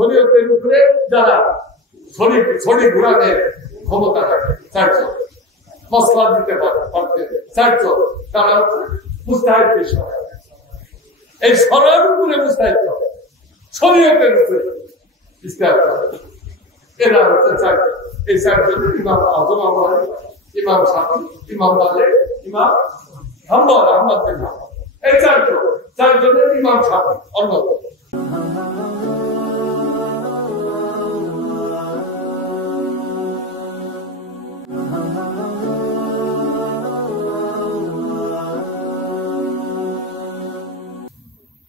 শরীয়তের উপরে যারা ছড়ি ঘোরানোর ক্ষমতা রাখে চারজন, মশলা দিতে পারতেন চারজন, তারা মুস্তাহিদ পেশ হয়। এই সরার উপরে মুস্তাহিদ হবে, শরীয়তের উপরে ইস্তেহাদ হবে। এরা হচ্ছে চারজন। এই চারজন ইমাম আজম, ইমাম শাফি, ইমাম মালিক, ইমাম হাম্বল, আহমদ বিন হাম্বল। এই চারজনের ইমাম শাফি অন্যতম।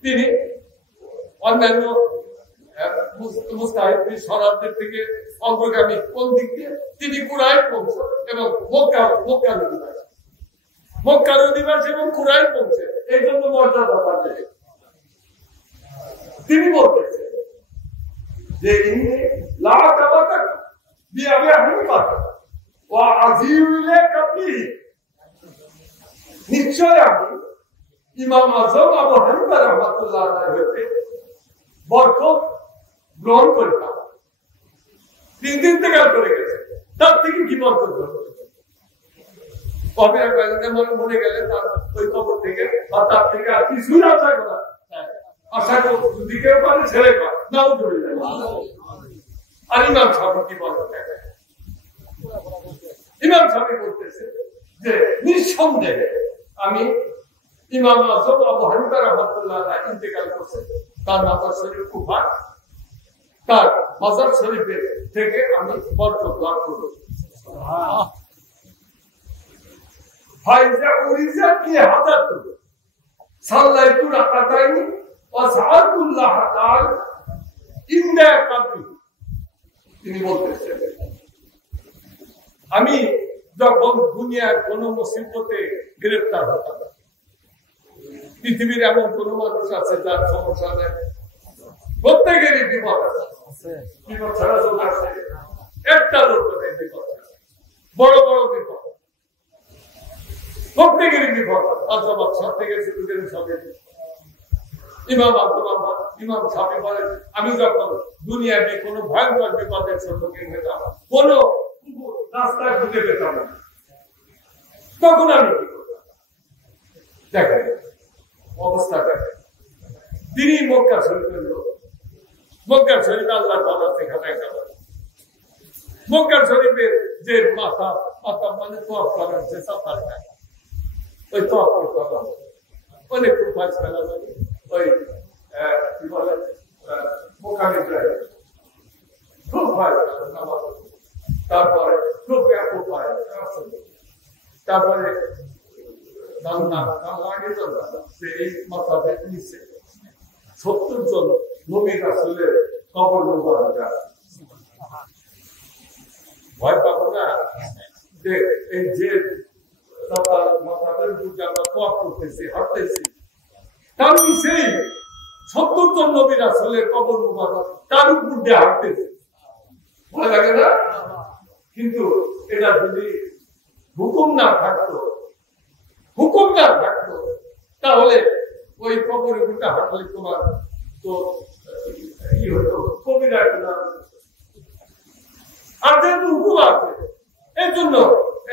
তিনি অন্যান্য মুস্তাহিদ শরাবদের থেকে অগ্রগামী। কোন দিক দিয়ে? তিনি কুরাইশ বংশ এবং মক্কার অধিবাসী এবং কুরাইশ বংশে, এই জন্য মর্যাদা পাচ্ছে। তিনি বলতেছেন যে নিশ্চয় আমি ইমাম আজম আবু হানিফা রাহমাতুল্লাহ আলাইহি বরকত গ্রহণ করতাম। 3 দিন থেকে করে গেছে, তার থেকে কি বরকত কবে মনে গেলে তার ওই কবর থেকে বা তার থেকে আর কিছুই আশা করা, আশা যদি কেউ পারে ছেড়ে পায় নাও ধরে যায়। আর ইমাম সাহেব কি বলতে, ইমাম সাহেব বলতেছে যে নিঃসন্দেহে আমি ইমাম আজম আবু হানিফা রাহমাতুল্লাহ আলাইহি ইন্তেকাল করছে, তার মাজার শরীফ কুফা, তার মাজার শরীফের থেকে আমি বরকত লাভ করব। ফাইজা উরিজা কি হাজাত সাল্লাইতু রাকাতাইনি ওয়া সাআতুল্লাহ তাআলা ইনদা কাবরি। তিনি বলতেছেন আমি যখন দুনিয়ার কোন মুসিবতে গ্রেফতার হতাম, পৃথিবীর এমন কোন মানুষ আছে যার সমস্যা নেই? প্রত্যেকেরই বিপদ আছে, বিপদ ছাড়া লোক আছে একটা লোক নেই, বিপদ বড় বড় বিপদ, প্রত্যেকেরই বিপদ। আজবাব সব থেকে শুরু করে সবে ইমাম ইমাম সাহেব বলেন আমি যখন দুনিয়াতে কোন ভয়ঙ্কর বিপদের সম্মুখীন হতাম, কোন রাস্তায় খুঁজে পেতাম না, তখন আমি কি করতাম? দেখেন অবস্থাটা। তিনি মক্কা শরীফের লোক, মক্কা শরীফ আল্লাহর বাবা সেখানে একটা মক্কা শরীফের যে মাথা মানে তোয়াফ করার যে সাফার হয়, ওই তোয়াফ করতে অনেক খুব ভাজ ফেলা যাবে। ওই কি বলে মোকামে যায় খুব ভয়, তারপরে খুব ব্যাপক হয়, তারপরে এই মাথাতে নিচে 70 জন নবী রাসূলের কবর মোবারক আছে। ভয় পাবো না যে এই যে মাথাদের উপর আমরা তোয়াফ করতেছি, হাঁটতেছি, তার নিচেই 70 জন নবী রাসূলের কবর মোবারক, তার উপর দিয়ে হাঁটতেছি। ভয় লাগে না? কিন্তু এটা যদি হুকুম না থাকতো, তাহলে ওই কবরের উপরটা হাঁটলে তোমার তো কি হতো, কবিরা গুনাহ। আর যেহেতু হুকুম আছে, এই জন্য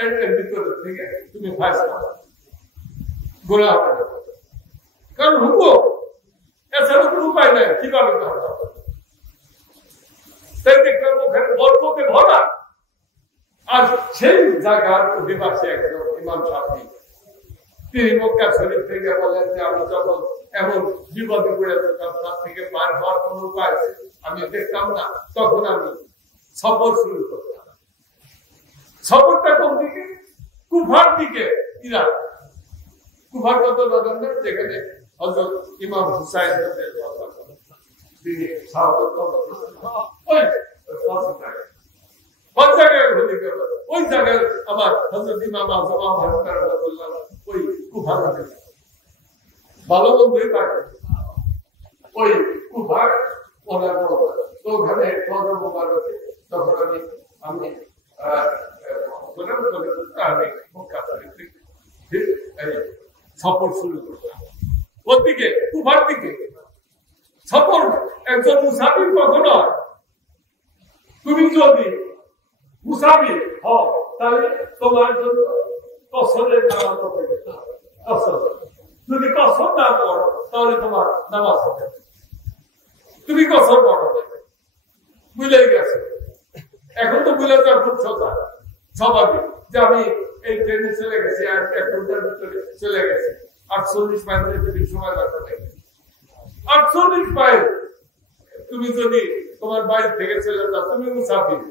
এর ভিতরে থেকে তুমি ফায়সালা গুনাহ হবে না, কারণ হুকুম, এছাড়া কোনো উপায় নাই। কিভাবে তাই দেখলাম ওখানে বরকতে ভরা। আর সেই জায়গার অধিবাসী একজন ইমাম শাফি, তিনি মক্কা শরীফ থেকে বলেন যে আমি যখন এমন বিপদে পড়ে যেতাম, তার থেকে পার হওয়ার কোন উপায় আমি দেখতাম না, তখন আমি সফর শুরু করতাম। সফরটা কোন দিকে? কুফার দিকে, ইরাক। কুফার কত বাগান, যেখানে হযরত ইমাম হুসাইন তিনি ওই জায়গায় আমার হযরত ইমাম আযম ওই কুফার ভালো বন্ধুই থাকে, ওই কুফার ওনার তো ওখানে তখন আমি সফর শুরু করতাম। ওর দিকে কুফার দিকে সফর একজন মুসাফির কখনো হয় যদি মুসাফির হও তাহলে তোমার জন্য কসরের নামাজ হবে। যদি কসর না পড়ো তাহলে তোমার নামাজ হবে। তুমি কসর পড়ো বুঝে গেছে। এখন তো বুঝে যাওয়া খুব সোজা স্বাভাবিক যে আমি এই ট্রেনে চলে গেছি আর 1 ঘন্টার ভিতরে চলে গেছি 48 মাইল থেকে সময় লাগবে 48 মাইল। তুমি যদি তোমার বাড়ি থেকে চলে যাও তুমি মুসাফির,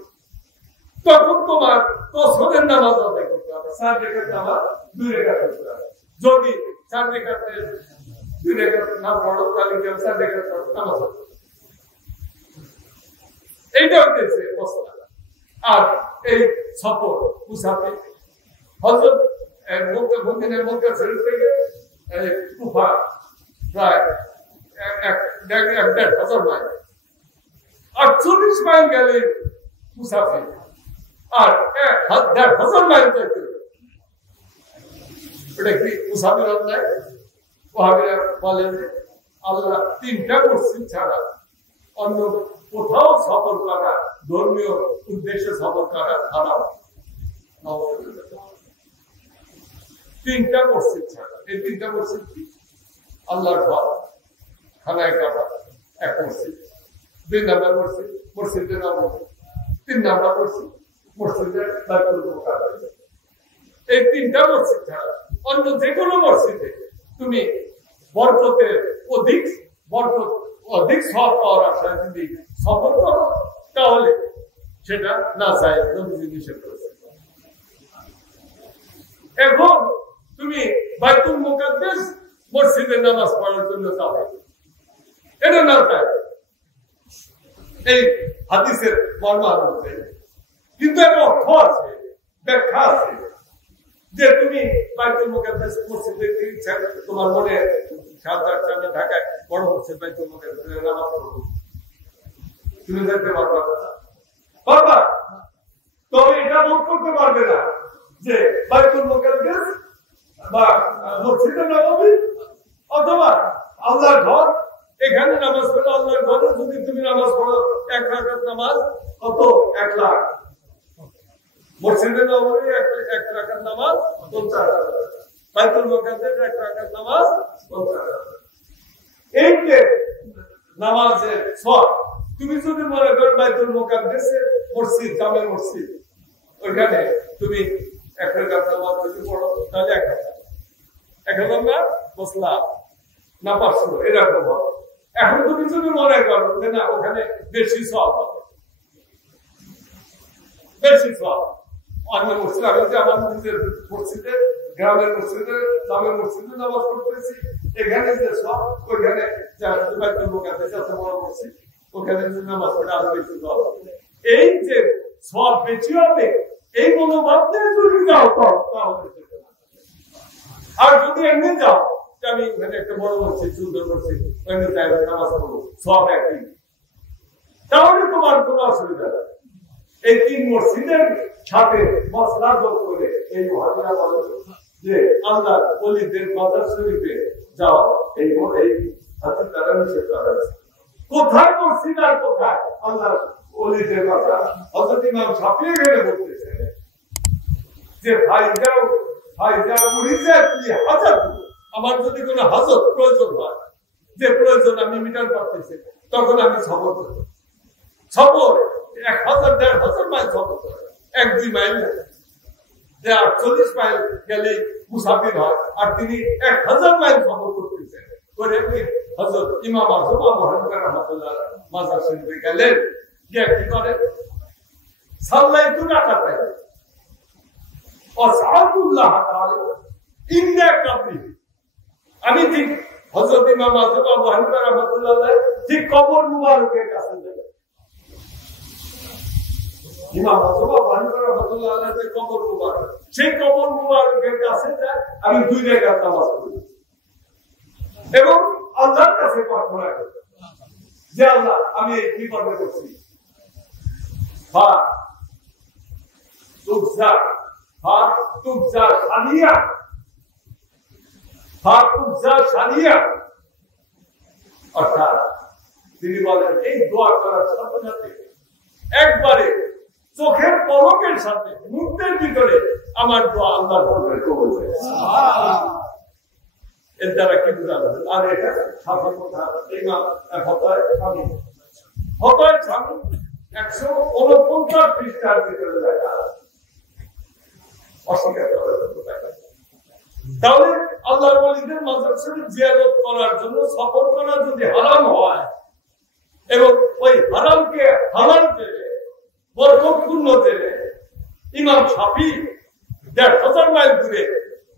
তখন তোমার কসরের নামাজ আদায় করতে হবে। 4 রাকাত নামাজ 2 রাকাত করতে হবে। যদি 4 রাকাতে 2 রাকাত না পড়ো তাহলে 4 রাকাত নামাজ হবে। এইটা হচ্ছে মশলা। আর এই সফর মুসাফির হযরত মদিনার মক্কা শরীফ থেকে কুফা প্রায় 1.5 মাইল, 48 মাইল গেলে মুসাফির আর 1.5 মাইল যেতে এটা কি মুসাফির নয়? ওয়াহাবিরা বলেন আল্লাহ 3টা মসজিদ ছাড়া অন্য কোথাও সফর করা, ধর্মীয় উদ্দেশ্যে সফর করা হারাম। 3টা মসজিদ ছাড়া। এই 3টা মসজিদ কি? আল্লাহর ঘর, খানায়ে কাবা এক মসজিদ, 2 নম্বর মসজিদ মসজিদে নববী, 3 নম্বর মসজিদ মসজিদে বাইতুল মুকাদ্দাস। এই 3টা মসজিদ ছাড়া অন্য যে কোনো মসজিদে তুমি বরকতের অধিক সওয়াব পাওয়ার আশায় যদি সফর করো তাহলে সেটা না যায়, নবীজি নিষেধ করেছেন। এখন তুমি বাইতুল মুকাদ্দাস মসজিদে নামাজ পড়ার জন্য যাবে, এটা না যায় এই হাদিসের মর্মানুযায়ী। কিন্তু এর অর্থ আছে, ব্যাখ্যা আছে যে তুমি বাইতুল মুকাদ্দাস মসজিদে তোমার মনে আমি ঢাকায় বড় হচ্ছে বাইতুল মুকাদ্দাসে নামাজ পড়বো, তুমি যেতে পারবা না। বাবা তবে এটা বোধ করতে পারবে না যে বাইতুল মুকাদ্দাস বা মসজিদে নববী অথবা আল্লাহর ঘর, এখানে নামাজ পড়ো। আল্লাহর ঘরে যদি তুমি নামাজ পড়ো 1 রাকাত নামাজ কত 1 লাখ, মসজিদে নববী 1 রাকাত নামাজ 50 টাকা, বাইতুল মুকাদ্দাস 1 রাকাত নামাজ 50 টাকা। এই যে নামাজের সওয়াব তুমি যদি মনে করো বাইতুল মুকাদ্দাসের মসজিদ, জামে মসজিদ, ওখানে তুমি 1 রাকাত নামাজ যদি পড়ো তাহলে 1,000 না মসলা না 500 এরকম হবে। এখন তুমি যদি মনে করো যে না ওখানে বেশি সওয়াব হবে, বেশি সওয়াব অন্য মসজিদ, আমি যে আমার নিজের মসজিদে, গ্রামের মসজিদে, জামে মসজিদে নামাজ পড়তেছি, এখানে যে সওয়াব ওইখানে বাইতুল মুকাদ্দাস আছে বড় মসজিদ, ওখানে যে নামাজ পড়ে আরো বেশি সওয়াব হবে। এই যে সওয়াব বেশি হবে এই মনোভাব নিয়ে যদি যাও তাহলে, আর যদি এমনি যাও আমি এখানে একটা বড় মসজিদ, সুন্দর মসজিদ, ওখানে যাই নামাজ পড়বো, সওয়াব একই, তাহলে তোমার কোনো অসুবিধা নেই। এই 3 মসজিদের সাথে মসলা যোগ করে এই ওয়াহাবিরা বলে যে আল্লাহ ওলিদের মাজার শরীফে যাও, এই হাদিস দ্বারা নিষেধ করা হয়েছে। কোথায় মসজিদ আর কোথায় আল্লাহ ওলিদের মাজার? হযরত ইমাম শাফিঈ এখানে বলতেছে যে ভাই যাও উড়িতে কি হাজার, আমার যদি কোনো হাজত প্রয়োজন হয়, যে প্রয়োজন আমি মিটার পাচ্ছি, তখন আমি সফর করব। সফর 1,000-1,500 মাইল সফর করে, 1-2 মাইল যে 48 মাইল গেলে মুসাফির হয়, আর তিনি 1,000 মাইল সফর করতেছেন। করে হযরত ইমাম আযম আবু হানিফা রাহমাতুল্লাহ মাজার শরীফে গেলেন, গিয়ে কি করে সাল্লাইতু রাকাতাইন ওয়াসআলুল্লাহ তাআলা ইন্না কাবরি। আমি ঠিক হযরত ইমাম আযম আবু হানিফা রাহমাতুল্লাহ ঠিক কবর মুবারকের কাছে যাই। ইমাম আযম আবু হানিফা রাহমাতুল্লাহ যে কবর মুবারক, সেই কবর মুবারকের কাছে যাই, আমি 2 রাকাত নামাজ পড়ি এবং আল্লাহর কাছে প্রার্থনা করি যে আল্লাহ আমি এই বিপদে পড়ছি, অর্থাৎ তিনি বলেন এই দোয়া করার সাথে সাথে একবারে চোখের পলকের সাথে মুহূর্তের ভিতরে আমার দোয়া আল্লাহ কবুল করে। এর দ্বারা কি বোঝা যাবে? আর এটা সাধারণ কথা, ইমাম হতায় স্বামী 149 পৃষ্ঠার ভিতরে লেখা। অস্বীকার করার জন্য তাহলে আল্লাহর ওলিদের মাজার শরীফ জিয়ারত করার জন্য সফর করা যদি হারাম হয় এবং ওই হারামকে হালাল জেনে বরকতপূর্ণ জেনে ইমাম শাফি ১,৫০০ মাইল দূরে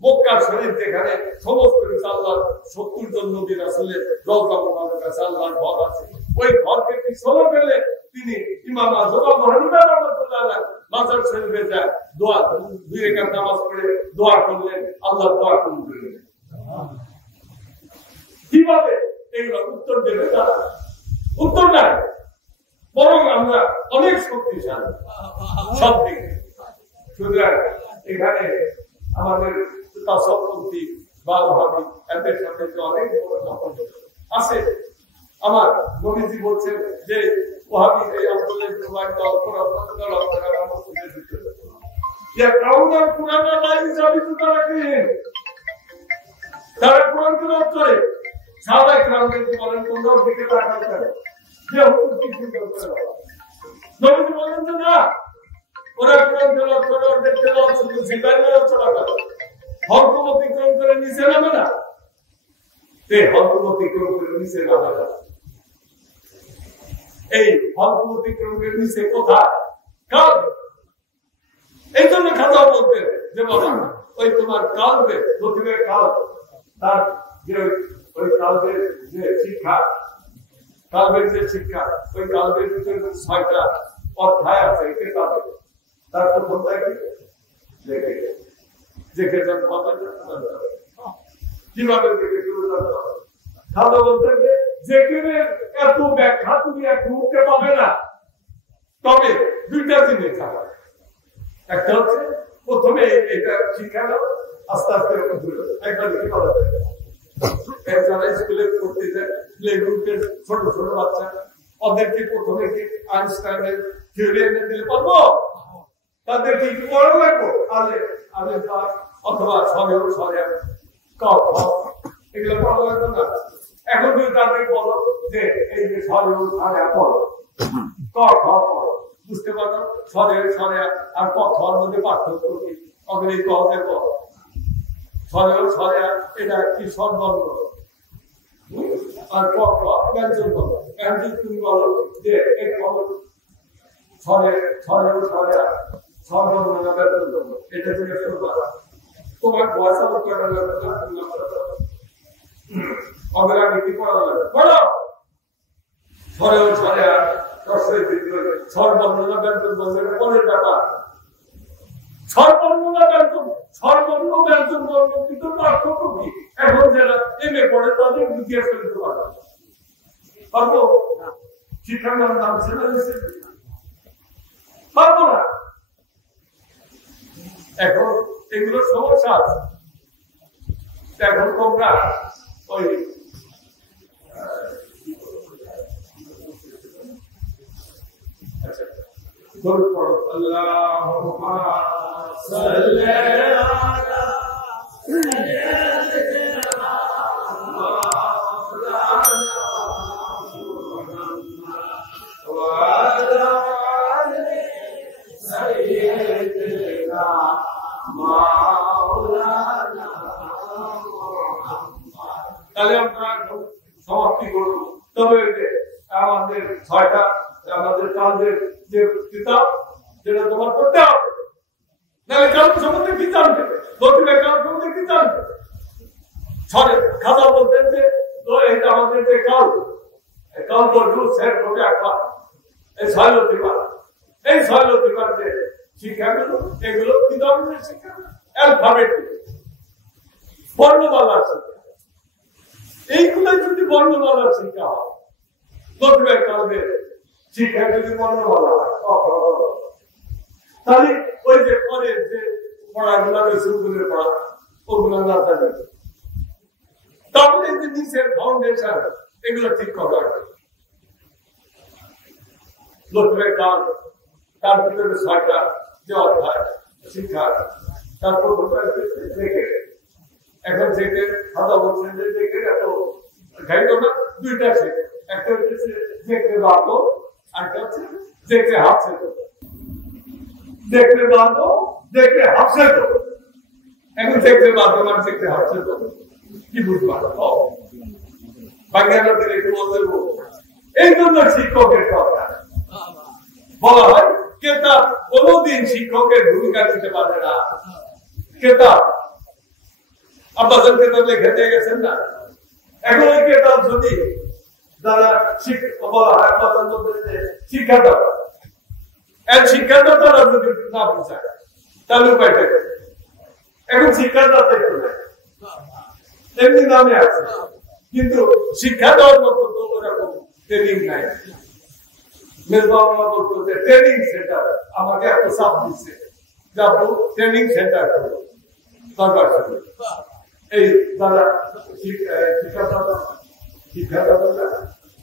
মক্কা শরীফ যেখানে সমস্ত আল্লাহর ৭০ জন নবী রাসূলের রওজা মুবারক আছে, আল্লাহর ঘর আছে, ওই ঘরকে পিছনে ফেলে তিনি ইমাম আযম আবু হানিফা রাহমাতুল্লাহ আলাইহি মাজার শরীফে যায়, দোয়া 2 রাকাত নামাজ পড়ে দোয়া করলেন, আল্লাহ দোয়া কবুল করলেন। কিভাবে এগুলো উত্তর দেবে? তারা উত্তর নাই, বরং আমরা অনেক শক্তিশালী সব দিকে। সুতরাং এখানে আমাদের তাসাউফি বা ওয়াহাবি এদের সাথে অনেক আছে। আমার নবীজি বলছেন যে ওয়াহাবি এই আব্দুল্লাহ ইবনে মুবারক কোরআন তারা কোরআন তেলাওয়াত করে, সাহাবায়ে কেরামকে বলেন তোমরা দিকে তাকাও কেন? যে হুকুম কিছু করতে হবে। নবীজি বলেন যে না, ওরা কোরআন তেলাওয়াত করে, ওদের তেলাওয়াত শুধু জিবাইলেও চলা করে, হক অতিক্রম করে নিচে নামে না। হক অতিক্রম করে নিচে নামে না। এই হক অতিক্রম করে নিচে কোথায়? কাল। এই জন্য খাতা বলতে যে বাবা ওই তোমার কালবে প্রতিবের কাল, তার যে ওই কালবের যে শিক্ষা, কালবের যে শিক্ষা, ওই কালবের ভিতরে 6টা অধ্যায় আছে। তার প্রথমটা কি? দেখে যান কিভাবে দেখে খাতা বলতে যেখানে এত ব্যাখ্যা তুমি এক মুহূর্তে পাবে না। তবে 2টা জিনিস থাকা, একটা হচ্ছে প্রথমে এটা শিক্ষা দাও, আস্তে আস্তে একবার কি বলা যায়, যারা স্কুলে পড়তে যায় প্লে গ্রুপের ছোট ছোট বাচ্চা, ওদেরকে প্রথমে কি আইনস্টাইনের থিওরি এনে দিলে পারবো? তাদেরকে কি পড়া লাগবো? আলে অথবা সরেও সরে এগুলো পড়া লাগবে না। এখন যদি তাদের বলো যে এই যে সরেও সরে পড়ো, ক খ পড়ো, বুঝতে পারো সরে সরে আর ক খর মধ্যে পার্থক্য কি? অগ্নি কহতে পড়ো সরেও সরে, এটা কি স্বরবর্ণ আর ক খ ব্যঞ্জন বলো। ব্যঞ্জন তুমি বলো যে এই সরে সরেও সরে স্বরবর্ণ না ব্যঞ্জন বলো, এটা তুমি শুনবা। তোমার ভাষা করা লাগবে না, অগ্রামী কি পড়া লাগবে? পড়ো সরেও সরে সর্বর্ণনা ব্যঞ্জন বলবে পরের ব্যাপার। সর্বর্ণনা ব্যঞ্জন, সর্বর্ণ ব্যঞ্জন বর্ণ কিন্তু পার্থক্য কি? এখন যারা এমএ পড়ে তাদের ইতিহাস করতে পারবে পারবো? শিক্ষাঙ্গন নাম ছেলে পারবো না। এখন এগুলোর সমস্যা আছে। এখন তোমরা ওই আল্লাহুম্মা সাল্লি আলা সাইয়্যিদিনা মাওলানা মুহাম্মদ ওয়া আলা আলি সাইয়্যিদিনা মাওলানা মুহাম্মদ। তাহলে আমরা সমাপ্তি করব। তবে আমাদের 6টা আমাদের কালদের যে কিতাব যেটা তোমার পড়তে হবে, নাহলে কাল সম্বন্ধে কি জানবে? দক্ষিণের কাল সম্বন্ধে কি জানবে? ছড়ে খাতা বলতেন যে এটা আমাদের যে কাল বলবো স্যার হবে একবার এই শৈলতিবার, এই শৈলতিবার যে শিক্ষাগুলো, এগুলো কি ধরনের শিক্ষা? অ্যালফাবেট বর্ণমালার শিক্ষা। এইগুলো যদি বর্ণমালার শিক্ষা হয়, দক্ষিণের কালদের শিক্ষা যদি বর্ণমালা হয়, তাহলে ওই যে পরের যে পড়াগুলা রয়েছে পড়া ওগুলো না জানে, তাহলে যে নিচের ফাউন্ডেশন এগুলো ঠিক করা। লক্ষ্যের কাল তার ভিতরে 6টা যে অধ্যায় শিক্ষা, তারপর এখন থেকে কথা বলছেন যে এত গাইল না, 2টা শেখে, একটা হচ্ছে দেখতে বাতো, আরেকটা হচ্ছে দেখতে হাফছে তো, দেখতে বাতো দেখতে হাফছে তো। এখন দেখতে বাতো মানে দেখতে হাফছে তো কি বুঝবা বাংলাদেশের একটু বলবো। এই জন্য শিক্ষকের কথা বলা হয় কেতাব কোনদিন শিক্ষকের ভূমিকা নিতে পারে না। কেতাব আব্বাসের কেতাব লিখে দিয়ে গেছেন না, এখন ওই কেতাব যদি যারা বলা হয় আব্বাসের মধ্যে শিক্ষাদাতা, এক শিক্ষাদাতারা যদি না বোঝায় তাহলে উপায়টা এখন শিক্ষাদাতা এমনি নামে আছে, কিন্তু শিক্ষা দেওয়ার মতো তো ওরকম ট্রেনিং নাই। ট্রেনিং সেন্টার আমাকে এত চাপ দিচ্ছে, যাবো ট্রেনিং সেন্টার দরকার ছিল। এই যারা শিক্ষাদাতা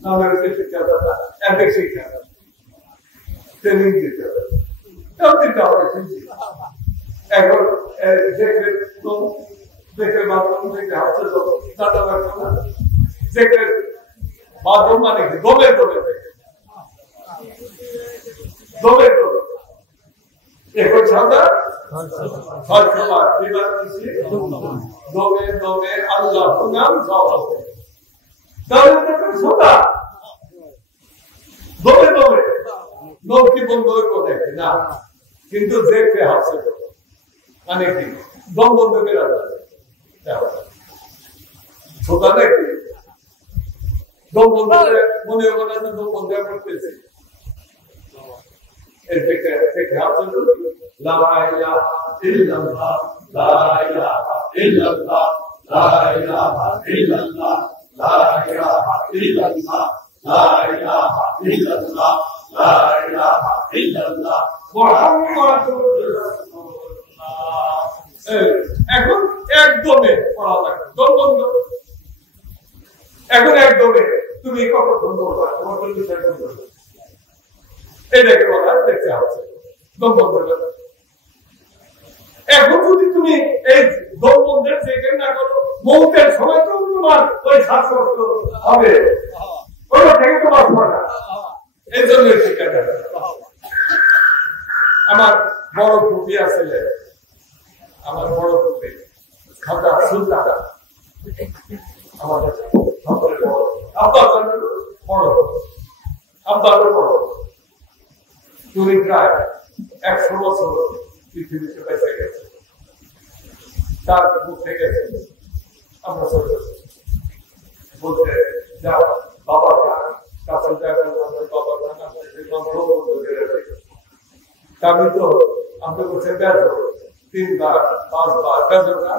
নামের শিক্ষাদাতা এদের শিক্ষা ট্রেনিং দিতে হবে, দিতে হবে। এখন দেখে মাধ্যম থেকে হাসতে দেখে মাধ্যম মানে কি দমে দমে দেখে দমে দমে এখন সাদা দমে দমে আল্লাহ নাম তাহলে সোদা দমে দমে নব কি বন্ধ দেখে না, কিন্তু দেখে হাসতে মানে কি দম বন্ধ করে সোদা নাকি দম বন্ধ করে মনে হবে না দম বন্ধ করতেছে। এখন একদমে পড়া লাগে দম বন্ধ, এখন একদমে তুমি কতক্ষণ করবা, তোমার এটাকে বলা দেখতে হচ্ছে দম বন্ধ। এখন যদি তুমি এই দম বন্ধের চেকেন না করো, মৌতের সময় তো তোমার ওই শ্বাসকষ্ট হবে, ওটা থেকে তো বাঁচবো না। এই জন্য শিক্ষাটা আমার বড় পুঁটি আছে, আমার বড় পুঁটি খাতা সুলতানা আমাদের সকলের বড় আব্বা বড় আব্বারও বড়, তুমি প্রায় 100 বছর পৃথিবীতে বেঁচে গেছে, তার মুখ থেকে আমরা বলতে যাও বাবা কাছে আমি তো আপনি বলছেন বেজ 3 বার 5 বার বেজর না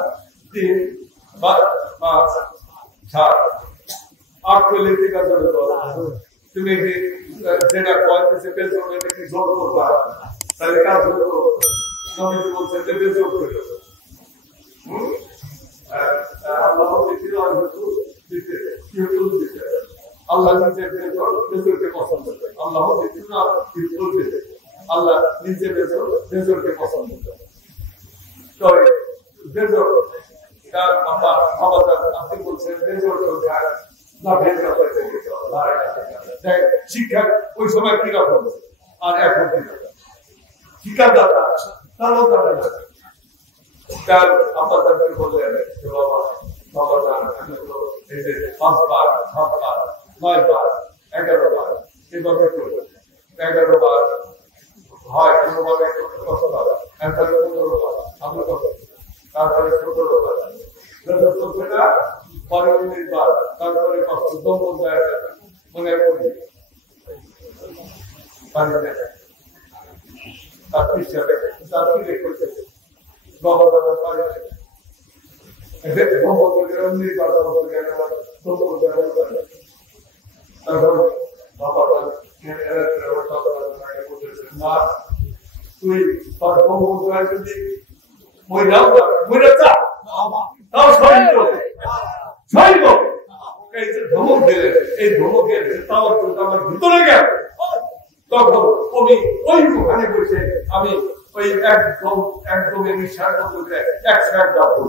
3 বার 5 7 8 পেলে ঠিক আছে। তুমি কি যেটা কয়েছে বেজর কি জোর করবা, তাহলে কাজ করবো নবীজি বলছেন যে বেজর করে আল্লাহ দিতে আর হুজুর দিতে ইউটিউব দিতে আল্লাহ নিজে বেজরকে পছন্দ করে, আল্লাহ দিতে না ইউটিউব দিতে আল্লাহ নিজে বেজরকে পছন্দ করে। তো বেজর তার বাবা আপনি বলছেন বেজর না বেজর হয়েছে শিক্ষা ওই সময় কিরকম আর এখন কিরকম শিক্ষাদাতা তারও জানে না। তার আপনাদের বললেন যে বাবা বাবা আমি তো এই যে 5 বার 7 বার 9 বার 11 বার এভাবে করবো, 11 বার হয় কোনোভাবে কত বার তারপরে 15 বার আমরা কত তারপরে 17 বার চলছেটা 12 মিনিট বার তারপরে কত দম যায় মনে করি পানি দেয় তার পিছিয়ে তার কি করতেছে বাবা দাদা পারে তারপর বাবা তুই তোর যদি ধমক দিলে এই ধমকের আমার ভিতরে গেল তখন বছর কবি ওই ওখানে বসে আমি ওই একদম নিঃশ্বাস করতে এক সাইড যাবো